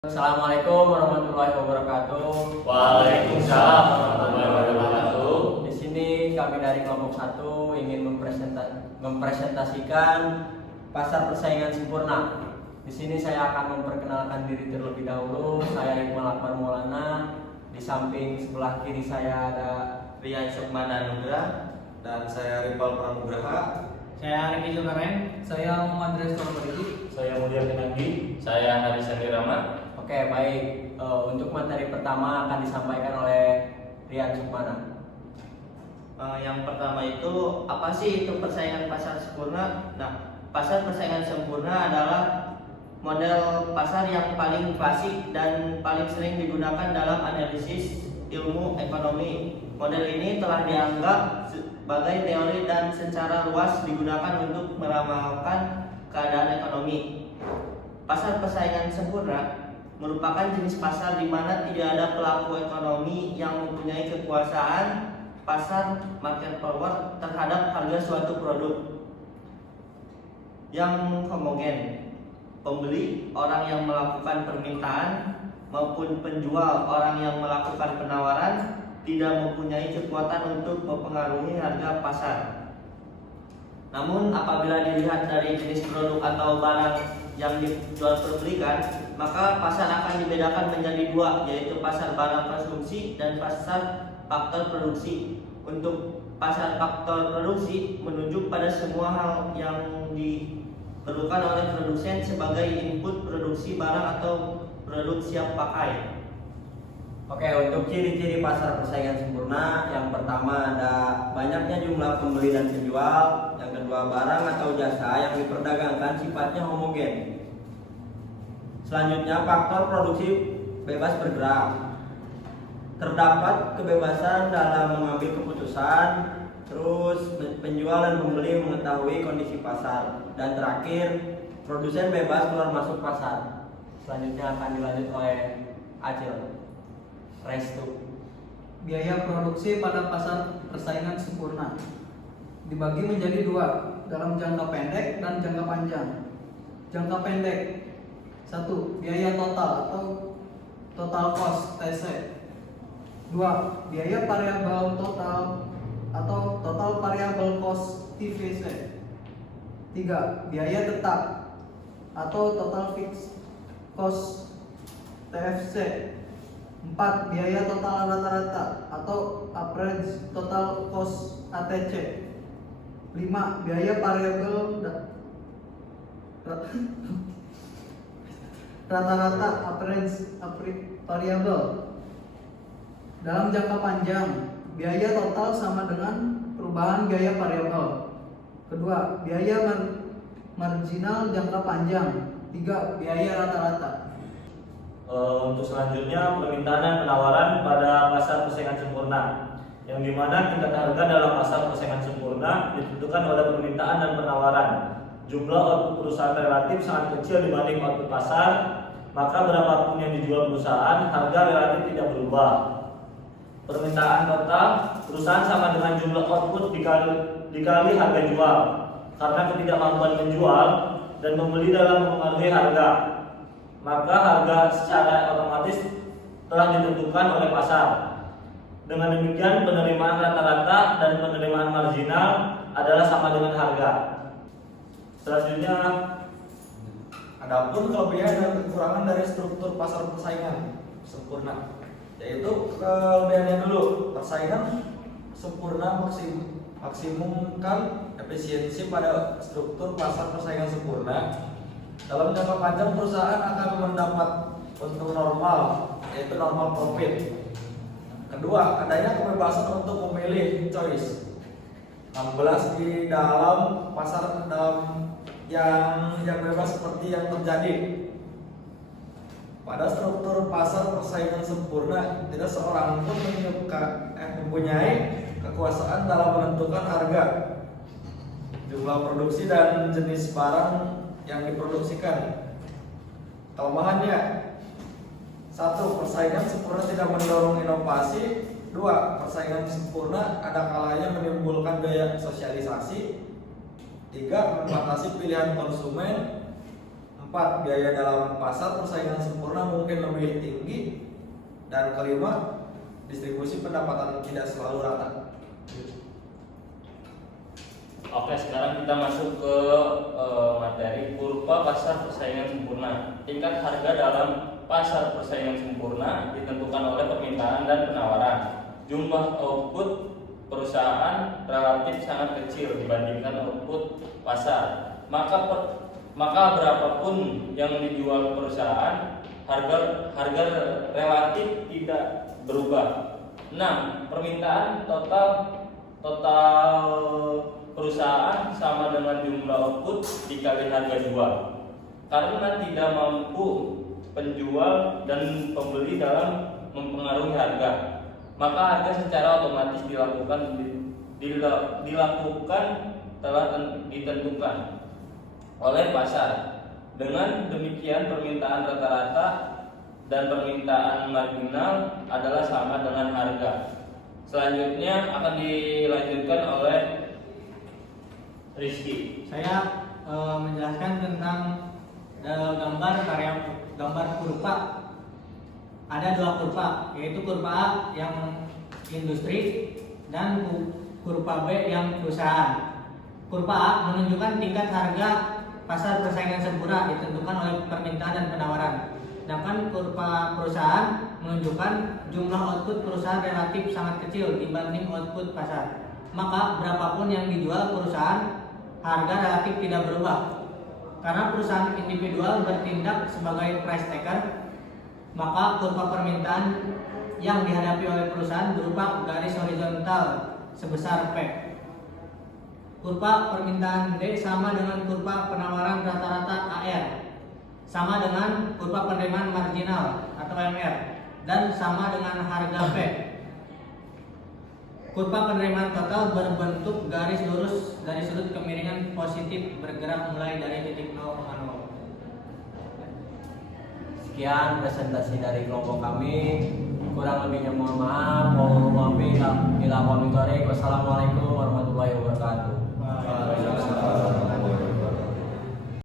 Assalamualaikum warahmatullahi wabarakatuh. Waalaikumsalam warahmatullahi wabarakatuh. Di sini kami dari kelompok 1 ingin mempresentasikan pasar persaingan sempurna. Di sini saya akan memperkenalkan diri terlebih dahulu. Saya Iqbal Akbar Maulana. Di samping sebelah kiri saya ada Rian Sukmana Nugra. Dan saya Ripal Pranugraha. Saya Riki Zulkarnain. Saya Muhammad Rizwan Faridi. Saya Mulia Pinanggi. Saya Haris Sandi Rahmat. Oke, baik. Untuk materi pertama akan disampaikan oleh Rian Sukmana. Yang pertama itu apa sih itu persaingan pasar sempurna? Nah, pasar persaingan sempurna adalah model pasar yang paling klasik dan paling sering digunakan dalam analisis ilmu ekonomi. Model ini telah dianggap sebagai teori dan secara luas digunakan untuk meramalkan keadaan ekonomi. Pasar persaingan sempurna merupakan jenis pasar di mana tidak ada pelaku ekonomi yang mempunyai kekuasaan pasar market power terhadap harga suatu produk yang homogen. Pembeli, orang yang melakukan permintaan, maupun penjual, orang yang melakukan penawaran, tidak mempunyai kekuatan untuk mempengaruhi harga pasar. Namun apabila dilihat dari jenis produk atau barang yang dijual perbelikan, maka pasar akan dibedakan menjadi dua, yaitu pasar barang konsumsi dan pasar faktor produksi. Untuk pasar faktor produksi menunjuk pada semua hal yang diperlukan oleh produsen sebagai input produksi barang atau produk siap pakai. Oke, untuk ciri-ciri pasar persaingan sempurna, yang pertama ada banyaknya jumlah pembeli dan penjual. Yang kedua, barang atau jasa yang diperdagangkan sifatnya homogen. Selanjutnya, faktor produksi bebas bergerak. Terdapat kebebasan dalam mengambil keputusan. Terus, penjual dan pembeli mengetahui kondisi pasar. Dan terakhir, produsen bebas keluar masuk pasar. Selanjutnya akan dilanjut oleh Acil. Restu. Biaya produksi pada pasar persaingan sempurna dibagi menjadi dua, dalam jangka pendek dan jangka panjang. Jangka pendek, 1. Biaya total atau total cost TC. 2. Biaya variabel total atau total variable cost TVC. 3. Biaya tetap atau total fixed cost TFC. 4. Biaya total rata-rata atau average total cost ATC. 5. Biaya variabel rata-rata average variabel. Dalam jangka panjang, biaya total sama dengan perubahan biaya variabel. Kedua, biaya marginal jangka panjang. 3. Biaya rata-rata. Untuk selanjutnya permintaan dan penawaran pada pasar persaingan sempurna, yang dimana tingkat harga dalam pasar persaingan sempurna ditentukan oleh permintaan dan penawaran. Jumlah output perusahaan relatif sangat kecil dibanding output pasar, maka berapapun yang dijual perusahaan, harga relatif tidak berubah. Permintaan total perusahaan sama dengan jumlah output dikali harga jual, karena ketidakmampuan menjual dan membeli dalam mempengaruhi harga, maka harga secara otomatis telah ditentukan oleh pasar. Dengan demikian, penerimaan rata-rata dan penerimaan marginal adalah sama dengan harga. Selanjutnya, Adapun kelebihan dan kekurangan dari struktur pasar persaingan sempurna, yaitu kelebihannya dulu, persaingan sempurna maksimumkan efisiensi pada struktur pasar persaingan sempurna. Dalam jangka panjang perusahaan akan mendapat untung normal, yaitu normal profit. Kedua, adanya kebebasan untuk memilih choice. 16 di dalam pasar yang bebas seperti yang terjadi pada struktur pasar persaingan sempurna. Tidak seorang pun mempunyai kekuasaan dalam menentukan harga, jumlah produksi dan jenis barang yang diproduksikan. Kelemahannya, 1. Persaingan sempurna tidak mendorong inovasi. 2. Persaingan sempurna ada kalanya menimbulkan biaya sosialisasi. 3. Membatasi pilihan konsumen. Empat, biaya dalam pasar persaingan sempurna mungkin lebih tinggi. Dan kelima, distribusi pendapatan tidak selalu rata. Oke, sekarang kita masuk ke materi kurva pasar persaingan sempurna. Tingkat harga dalam pasar persaingan sempurna ditentukan oleh permintaan dan penawaran. Jumlah output perusahaan relatif sangat kecil dibandingkan output pasar. Maka berapapun yang dijual perusahaan, harga relatif tidak berubah. 6. Permintaan total perusahaan sama dengan jumlah output dikali harga jual. Karena tidak mampu penjual dan pembeli dalam mempengaruhi harga, maka harga secara otomatis ditentukan oleh pasar. Dengan demikian permintaan rata-rata dan permintaan marginal adalah sama dengan harga. Selanjutnya akan dilanjutkan oleh Rizky. Saya menjelaskan tentang gambar kurva. Ada dua kurva, yaitu kurva A yang industri dan kurva B yang perusahaan. Kurva A menunjukkan tingkat harga pasar persaingan sempurna ditentukan oleh permintaan dan penawaran. Sedangkan kurva perusahaan menunjukkan jumlah output perusahaan relatif sangat kecil dibanding output pasar. Maka berapapun yang dijual perusahaan, harga relatif tidak berubah. Karena perusahaan individual bertindak sebagai price taker, maka kurva permintaan yang dihadapi oleh perusahaan berupa garis horizontal sebesar P. Kurva permintaan D sama dengan kurva penawaran rata-rata AR, sama dengan kurva penerimaan marginal atau MR, dan sama dengan harga P. Kurva penerimaan total berbentuk garis lurus dari sudut kemiringan positif bergerak mulai dari titik 0,0. Sekian presentasi dari kelompok kami. Kurang lebihnya mohon maaf. Wassalamualaikum warahmatullahi wabarakatuh.